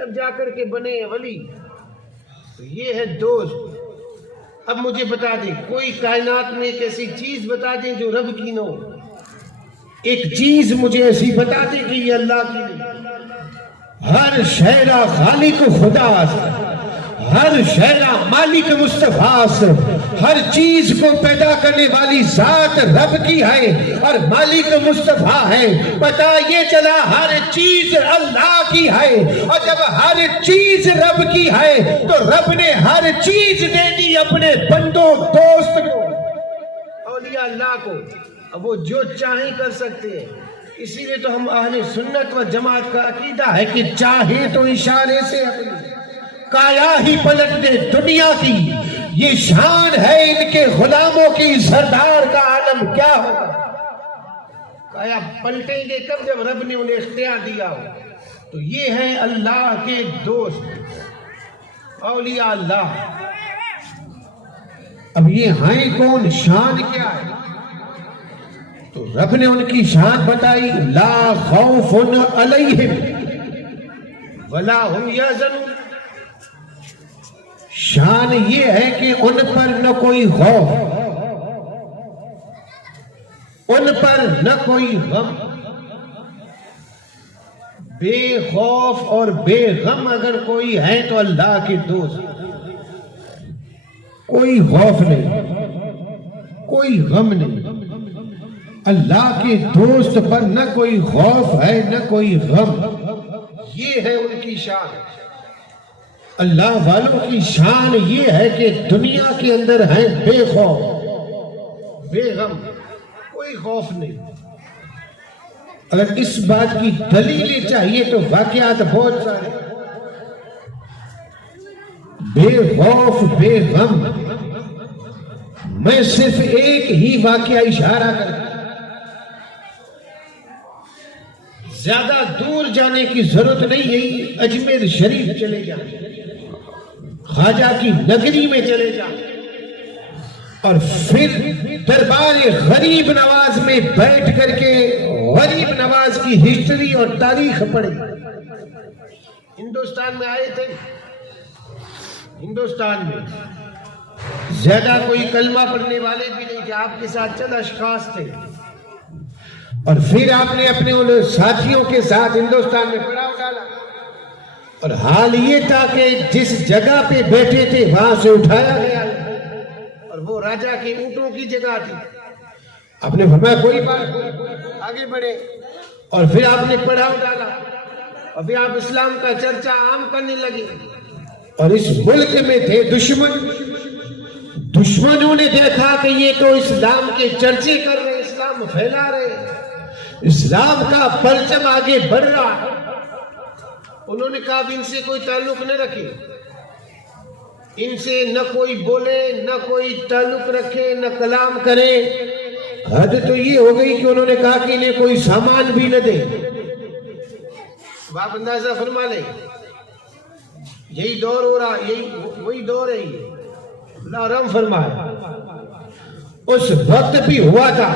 تب جا کر کے بنے ولی. تو یہ ہے دوست. اب مجھے بتا دیں کوئی کائنات میں ایک ایسی چیز بتا دیں جو رب کی نہ ہو. ایک چیز مجھے ایسی بتا دیں کہ یہ اللہ کی نہیں. ہر شہرہ خالق خدا سے، ہر شہرہ مالک مصطفیٰ سے، ہر چیز کو پیدا کرنے والی ذات رب کی ہے اور مالک مصطفیٰ ہے. پتہ یہ چلا ہر چیز اللہ کی ہے، اور جب ہر چیز رب کی ہے تو رب نے ہر چیز دے دی اپنے بندوں دوست کو، اولیاء اللہ کو. اب وہ جو چاہیں کر سکتے ہیں. اسی لیے تو ہم اہل سنت و جماعت کا عقیدہ ہے کہ چاہے تو اشارے سے اپنی کایا ہی پلٹ دے دنیا کی. یہ شان ہے ان کے غلاموں کی، سردار کا عالم کیا ہوگا. کایا پلٹیں گے کب؟ جب رب نے انہیں اختیار دیا ہو. تو یہ ہے اللہ کے دوست، اولیاء اللہ. اب یہ ہیں کون؟ شان کیا ہے؟ تو رب نے ان کی شان بتائی، لا خوف علیہم ولا هم یحزنون. شان یہ ہے کہ ان پر نہ کوئی خوف، ان پر نہ کوئی غم. بے خوف اور بے غم اگر کوئی ہے تو اللہ کے دوست. کوئی خوف نہیں، کوئی غم نہیں. اللہ کے دوست پر نہ کوئی خوف ہے نہ کوئی غم. یہ ہے ان کی شان. اللہ والوں کی شان یہ ہے کہ دنیا کے اندر ہیں بے خوف بے غم، کوئی خوف نہیں. اگر اس بات کی دلیل چاہیے تو واقعات بہت سارے. بے خوف بے غم. میں صرف ایک ہی واقعہ اشارہ کرتا، زیادہ دور جانے کی ضرورت نہیں ہے. اجمیر شریف چلے جائیں، خواجہ کی نگری میں چلے جائیں، اور پھر دربار غریب نواز میں بیٹھ کر کے غریب نواز کی ہسٹری اور تاریخ پڑھیں. ہندوستان میں آئے تھے، ہندوستان میں زیادہ کوئی کلمہ پڑھنے والے بھی نہیں تھے. آپ کے ساتھ چند اشخاص تھے، اور پھر آپ نے اپنے ان ساتھیوں کے ساتھ ہندوستان میں پڑاؤ ڈالا. اور حال یہ تھا کہ جس جگہ پہ بیٹھے تھے وہاں سے اٹھایا گیا، اور وہ راجا کے اونٹوں کی جگہ تھی. آپ نے فرمایا کوئی بات، آگے بڑھے. اور پھر آپ نے پڑاؤ ڈالا، اور پھر آپ اسلام کا چرچا عام کرنے لگے. اور اس ملک میں تھے دشمن. دشمنوں نے دیکھا کہ یہ تو اسلام کے چرچے کر رہے، اسلام پھیلا رہے، اسلام کا پرچم آگے بڑھ رہا ہے. انہوں نے کہا ان سے کوئی تعلق نہ رکھے، ان سے نہ کوئی بولے، نہ کوئی تعلق رکھے، نہ کلام کرے. حد تو یہ ہو گئی کہ انہوں نے کہا کہ انہیں کوئی سامان بھی نہ دے. آپ اندازہ فرما لیں، یہی دور ہو رہا، یہی وہی دور ہے. اللہ رحم فرمائے. اس وقت بھی ہوا تھا.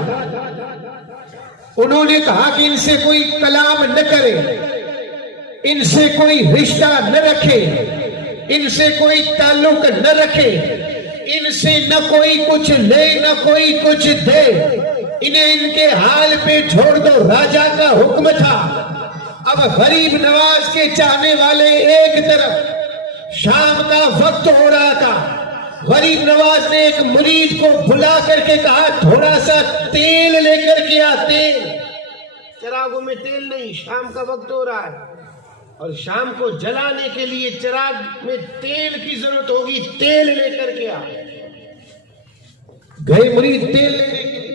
انہوں نے کہا کہ ان سے کوئی کلام نہ کرے، ان سے کوئی رشتہ نہ رکھے، ان سے کوئی تعلق نہ رکھے، ان سے نہ کوئی کچھ لے نہ کوئی کچھ دے، انہیں ان کے حال پہ چھوڑ دو. راجہ کا حکم تھا. اب غریب نواز کے چاہنے والے ایک طرف، شام کا وقت ہو رہا تھا. غریب نواز نے ایک مرید کو بلا کر کے کہا تھوڑا سا تیل لے کر کے آ. تیل، چراغوں میں تیل نہیں، شام کا وقت ہو رہا ہے، اور شام کو جلانے کے لیے چراغ میں تیل کی ضرورت ہوگی، تیل لے کر کے آ. گئے مرید تیل لینے کے لیے،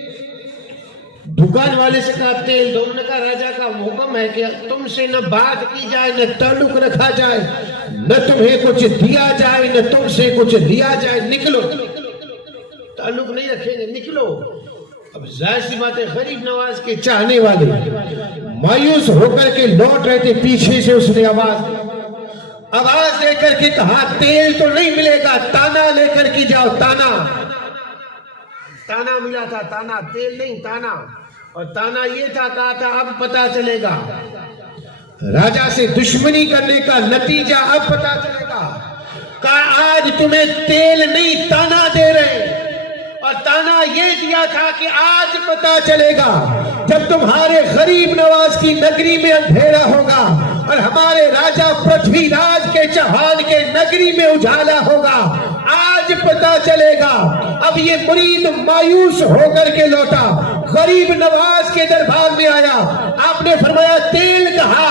دکان والے سے کہا تیل دو. نے کہا راجہ کا حکم ہے کہ تم سے نہ بات کی جائے، نہ تعلق رکھا جائے، نہ تمہیں کچھ دیا جائے، نہ تم سے کچھ لیا جائے. نکلو، تعلق نہیں رکھیں گے، نکلو. اب ظاہر سی بات ہے غریب نواز کے چاہنے والے مایوس ہو کر کے لوٹ رہے تھے. پیچھے سے اس نے آواز دے کر کے کہا تیل تو نہیں ملے گا، تانا لے کر کے جاؤ. تانا ملا تھا، تانا، تیل نہیں، تانا. اور تانا یہ تھا، کہا تھا اب پتا چلے گا. راجا سے دشمنی کرنے کا نتیجہ اب پتا چلے گا. کہا آج تمہیں تیل نہیں تانا دے رہے، اور تانا یہ دیا تھا کہ آج پتا چلے گا جب تمہارے غریب نواز کی نگری میں اندھیرا ہوگا اور ہمارے راجا پرتھوی راج کے چوہان کے نگری میں اجالا ہوگا. آج پتا چلے گا. اب یہ مرید مایوس ہو کر کے لوٹا، غریب نواز کے دربار میں آیا. آپ نے فرمایا تیل کہا؟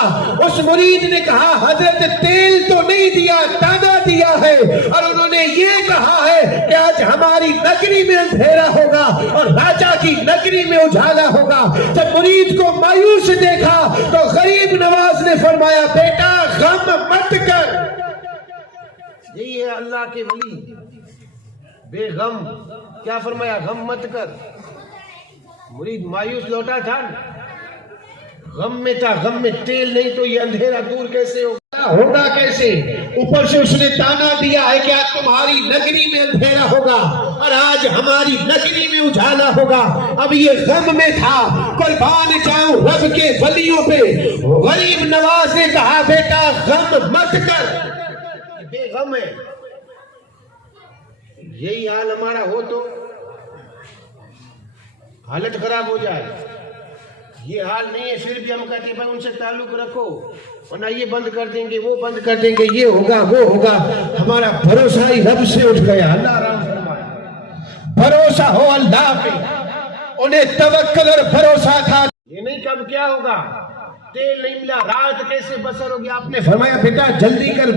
اس مرید نے کہا حضرت تیل تو نہیں دیا، تانا دیا ہے، اور انہوں نے یہ کہا ہے کہ آج ہماری نگری میں اندھیرا ہوگا اور راجا کی نگری میں اجالا ہوگا. جب مرید کو مایوس دیکھا تو غریب نواز نے فرمایا بیٹا غم مت کر. یہی ہے اللہ کے ولی، بے غم. کیا فرمایا؟ غم مت کر. مرید مایوس لوٹا تھا، غم میں تھا. غم میں تیل نہیں تو یہ اندھیرا دور کیسے ہوگا کیسے؟ اوپر سے اس نے تانا دیا ہے کہ آج تمہاری نگری میں اندھیرا ہوگا اور آج ہماری نگری میں اجالا ہوگا. اب یہ غم میں تھا. قربان جاؤں رب کے ولیوں پہ. غریب نواز نے کہا بیٹا غم مت کر، بے غم ہے. یہی حال ہمارا ہو تو حالت خراب ہو جائے. یہ حال نہیں ہے، پھر بھی ہم کہتے ہیں بھائی ان سے تعلق رکھو، ورنہ یہ بند کر دیں گے، وہ بند کر دیں گے، یہ ہوگا وہ ہوگا. ہمارا بھروسہ ہی رب سے اٹھ گیا. اللہ رحم فرمائے. بھروسہ ہو اللہ پہ. انہیں توکل اور بھروسہ تھا. یہ نہیں کب کیا ہوگا، تیل نہیں ملا، رات کیسے بسر ہوگی. آپ نے فرمایا بیٹا جلدی کر،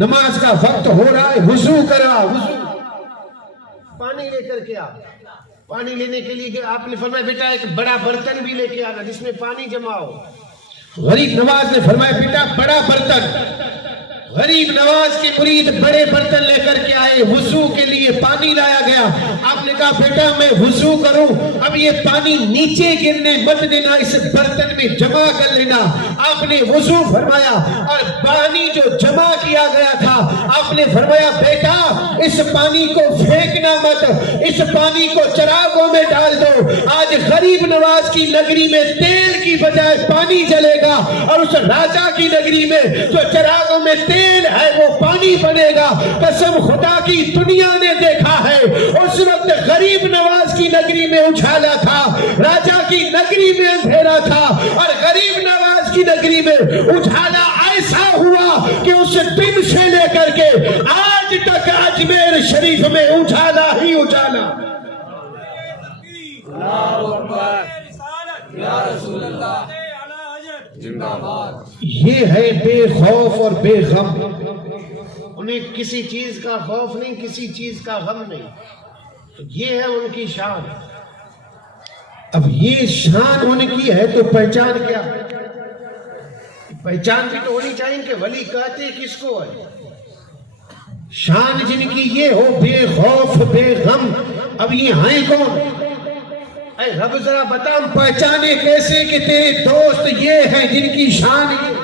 نماز کا وقت ہو رہا ہے، وضو کرا. وضو پانی لے کر کے آ. پانی لینے کے لیے آپ نے فرمایا بیٹا ایک بڑا برتن بھی لے کے آنا جس میں پانی جمع ہو. غریب نواز نے فرمایا بیٹا بڑا برتن. غریب نواز کے مرید بڑے برتن لے کر کے آئے. وضو کے لیے پانی لایا گیا. آپ نے کہا بیٹا میں وضو کروں، اب یہ پانی نیچے گرنے مت دینا، اس برتن میں جمع کر لینا. آپ نے وضو فرمایا اور پانی جو جمع کیا گیا تھا آپ نے فرمایا بیٹا اس پانی کو پھینکنا مت، اس پانی کو چراغوں میں ڈال دو. آج غریب نواز کی نگری میں تیل کی بجائے پانی جلے گا، اور اس راجا کی نگری میں جو چراغوں میں تیل ہے وہ پانی بنے گا. قسم خدا کی دنیا نے دیکھا ہے اس وقت غریب نواز کی نگری میں اجالا تھا، راجا کی نگری میں اندھیرا تھا، اور غریب نواز کی نگری میں اجالا ایسا ہوا کہ اس دن سے لے کر کے آج تک اجمیر شریف میں اجالا ہی اجالا. یہ ہے بے خوف اور بے غم. انہیں کسی چیز کا خوف نہیں، کسی چیز کا غم نہیں. تو یہ ہے ان کی شان. اب یہ شان ان کی ہے تو پہچان کیا؟ پہچان بھی تو ہونی چاہیے کہ ولی کہتے کس کو ہے. شان جن کی یہ ہو بے خوف بے غم. اب یہ ہیں کون؟ اے رب ذرا بتا ہم پہچانے کیسے کہ تیرے دوست یہ ہیں جن کی شان یہ.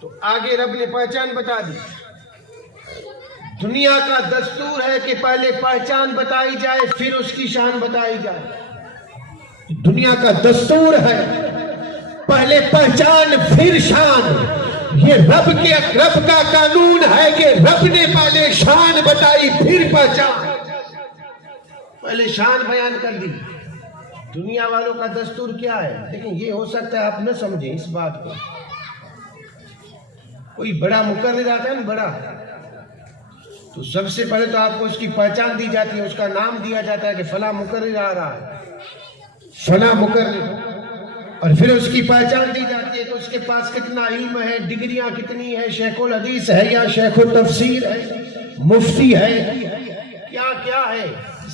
تو آگے رب نے پہچان بتا دی. دنیا کا دستور ہے کہ پہلے پہچان بتائی جائے پھر اس کی شان بتائی جائے. دنیا کا دستور ہے پہلے پہچان پھر شان. یہ رب کا قانون ہے کہ رب نے پہلے شان بتائی پھر پہچان. پہلے شان بیان کر دی. دنیا والوں کا دستور کیا ہے؟ لیکن یہ ہو سکتا ہے آپ نہ سمجھیں اس بات کو. کوئی بڑا مقرر آتا ہے نا بڑا، تو سب سے پہلے تو آپ کو اس کی پہچان دی جاتی ہے، اس کا نام دیا جاتا ہے کہ فلاں مقرر آ رہا ہے، فلاں مقرر. اور پھر اس کی پہچان دی جاتی ہے کہ اس کے پاس کتنا علم ہے، ڈگریاں کتنی ہے، شیخ الحدیث ہے یا شیخ التفسیر ہے، مفتی ہے، کیا کیا ہے،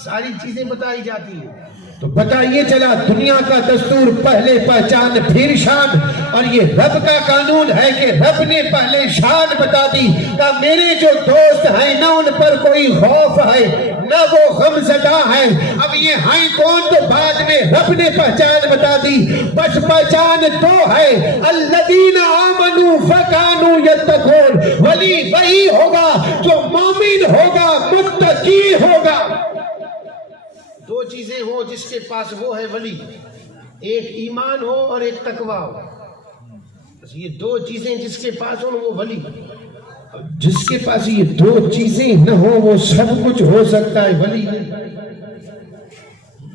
ساری چیزیں بتائی جاتی ہیں. تو بتائیے چلا دنیا کا دستور پہلے پہچان پھر شان، اور یہ رب کا قانون ہے کہ رب نے پہلے شان بتا دی. کہ میرے جو دوست ہیں نہ ان پر کوئی خوف ہے نہ وہ غم زدہ ہیں. اب یہ ہیں کون؟ تو بعد میں رب نے پہچان بتا دی. بس پہچان دو ہے، الذین آمنوا فکانوا یتقون. ولی وہی ہوگا جو مومن ہوگا، متقی ہوگا. دو چیزیں ہو جس کے پاس وہ ہے ولی، ایک ایمان ہو اور ایک تقویٰ ہو. بس یہ دو چیزیں جس کے پاس ہوں وہ ولی، جس کے پاس یہ دو چیزیں نہ ہوں وہ سب کچھ ہو سکتا ہے، ولی نہیں۔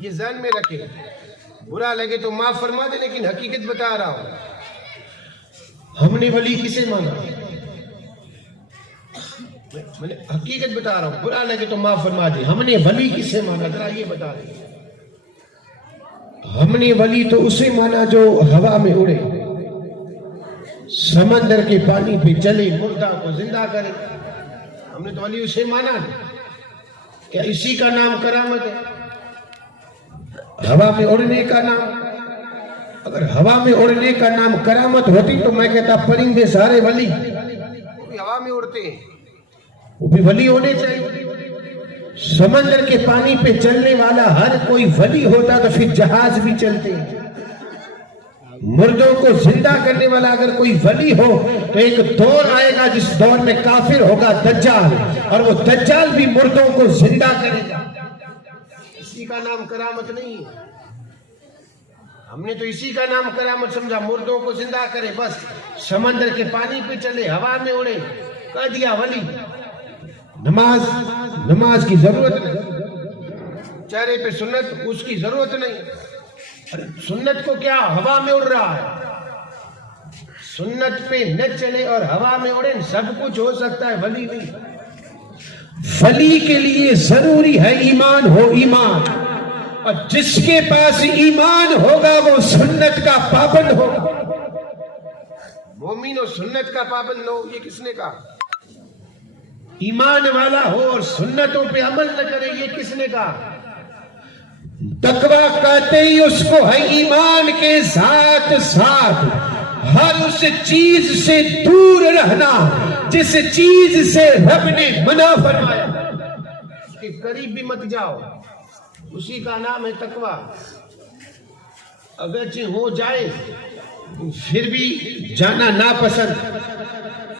یہ ذہن میں رکھے، برا لگے تو معاف فرما دے، لیکن حقیقت بتا رہا ہوں۔ ہم نے ولی کسے مانا؟ میں نے حقیقت بتا رہا ہوں، برا لگے تو معاف فرما دے۔ ہم نے ولی کسے مانا؟ ذرا یہ بتا دیں۔ ہم نے ولی تو اسے مانا جو ہوا میں اڑے، سمندر کے پانی پہ چلے، مردہ کو زندہ کرے۔ ہم نے تو ولی اسے مانا۔ کیا اسی کا نام کرامت ہے؟ ہوا میں اڑنے کا نام؟ اگر ہوا میں اڑنے کا نام کرامت ہوتی تو میں کہتا پرندے سارے ولی، وہ بھی ہوا میں اڑتے ہیں، وہ بھی ولی ہونے چاہیے۔ سمندر کے پانی پہ چلنے والا ہر کوئی ولی ہوتا تو پھر جہاز بھی چلتے ہیں۔ مردوں کو زندہ کرنے والا اگر کوئی ولی ہو تو ایک دور آئے گا جس دور میں کافر ہوگا دجال، اور وہ دجال بھی مردوں کو زندہ کرے گا۔ اسی کا نام کرامت نہیں ہے۔ ہم نے تو اسی کا نام کرامت سمجھا، مردوں کو زندہ کرے، بس سمندر کے پانی پہ چلے، ہوا میں اڑے، کہہ دیا ولی۔ نماز کی ضرورت نہیں، چہرے پہ سنت اس کی ضرورت نہیں۔ سنت کو کیا ہوا میں اڑ رہا ہے؟ سنت پہ نہ چلے اور ہوا میں اڑے، سب کچھ ہو سکتا ہے، ولی نہیں۔ ولی کے لیے ضروری ہے ایمان ہو، ایمان، اور جس کے پاس ایمان ہوگا وہ سنت کا پابند ہوگا۔ مومن و سنت کا پابند ہو، یہ کس نے کہا؟ ایمان والا ہو اور سنتوں پہ عمل نہ کرے، یہ کس نے کہا؟ تقویٰ کہتے ہی اس کو ہے ایمان کے ساتھ ساتھ ہر اس چیز سے دور رہنا جس چیز سے رب نے منع فرمایا، اس کے قریب بھی مت جاؤ، اسی کا نام ہے تقویٰ۔ اگرچہ ہو جائے پھر بھی جانا ناپسند،